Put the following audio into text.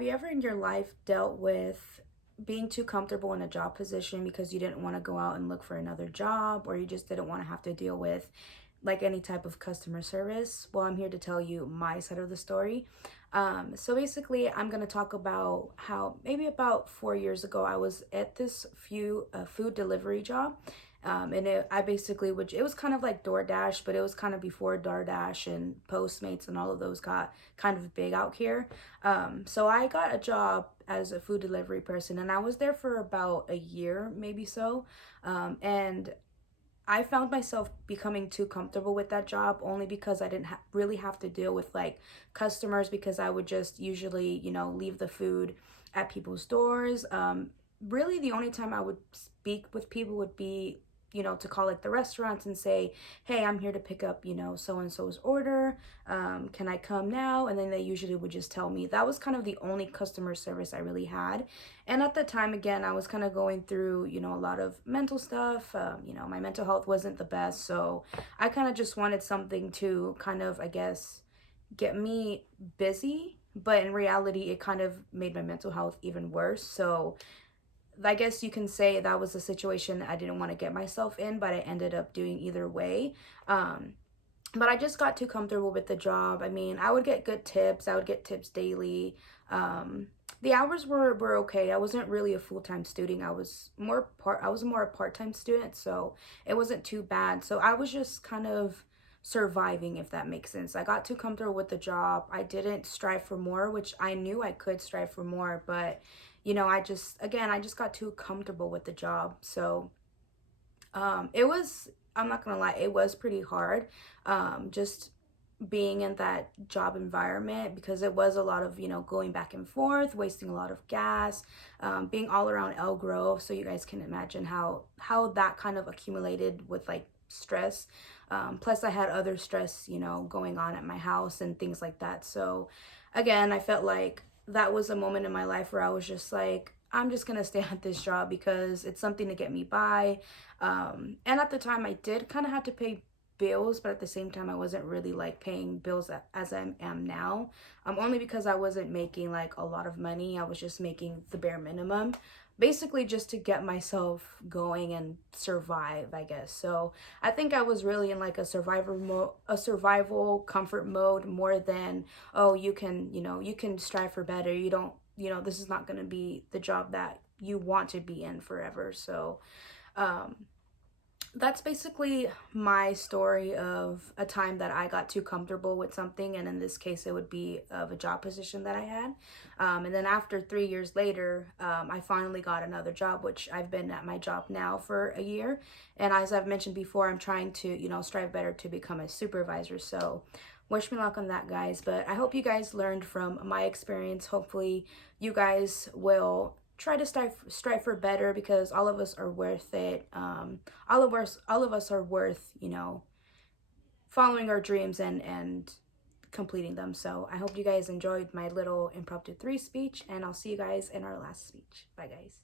Have you ever in your life dealt with being too comfortable in a job position because you didn't want to go out and look for another job, or you just didn't want to have to deal with like any type of customer service? Well, I'm here to tell you my side of the story. So basically, I'm going to talk about how maybe about 4 years ago, I was at this food delivery job. I basically, which it was kind of like DoorDash, but it was kind of before DoorDash and Postmates and all of those got kind of big out here. So I got a job as a food delivery person, and I was there for about a year, maybe so. And I found myself becoming too comfortable with that job only because I didn't really have to deal with like customers, because I would just usually, leave the food at people's doors. Really, the only time I would speak with people would be, to call like the restaurants and say, hey, I'm here to pick up, so and so's order. Can I come now? And then they usually would just tell me. That was kind of the only customer service I really had. And at the time, again, I was kind of going through, a lot of mental stuff. My mental health wasn't the best. So I kind of just wanted something to kind of, I guess, get me busy. But in reality, it kind of made my mental health even worse. So I guess you can say that was a situation I didn't want to get myself in, but I ended up doing either way. But I just got too comfortable with the job. I mean, I would get good tips. I would get tips daily. The hours were okay. I wasn't really a full-time student. I was more a part-time student, so it wasn't too bad. So I was just kind of surviving, if that makes sense. I got too comfortable with the job. I didn't strive for more, which I knew I could strive for more, but I just got too comfortable with the job. So I'm not gonna lie, it was pretty hard, just being in that job environment, because it was a lot of, going back and forth, wasting a lot of gas, being all around El Grove. So you guys can imagine how that kind of accumulated with like stress. Plus I had other stress, going on at my house and things like that. So again, I felt like that was a moment in my life where I was just like, I'm just gonna stay at this job because it's something to get me by. And at the time, I did kind of have to pay bills, but at the same time, I wasn't really like paying bills as I am now. Only because I wasn't making like a lot of money. I was just making the bare minimum, basically just to get myself going and survive, I guess. So I think I was really in like a survival comfort mode, more than, oh, you can strive for better. You don't, this is not going to be the job that you want to be in forever. So um that's basically my story of a time that I got too comfortable with something, and in this case it would be of a job position that I had. And then after 3 years later, I finally got another job, which I've been at my job now for a year. And as I've mentioned before, I'm trying to, strive better to become a supervisor. So wish me luck on that, guys. But I hope you guys learned from my experience. Hopefully you guys will try to strive for better, because all of us are worth it. All of us are worth, following our dreams and completing them. So I hope you guys enjoyed my little impromptu 3 speech, and I'll see you guys in our last speech. Bye, guys.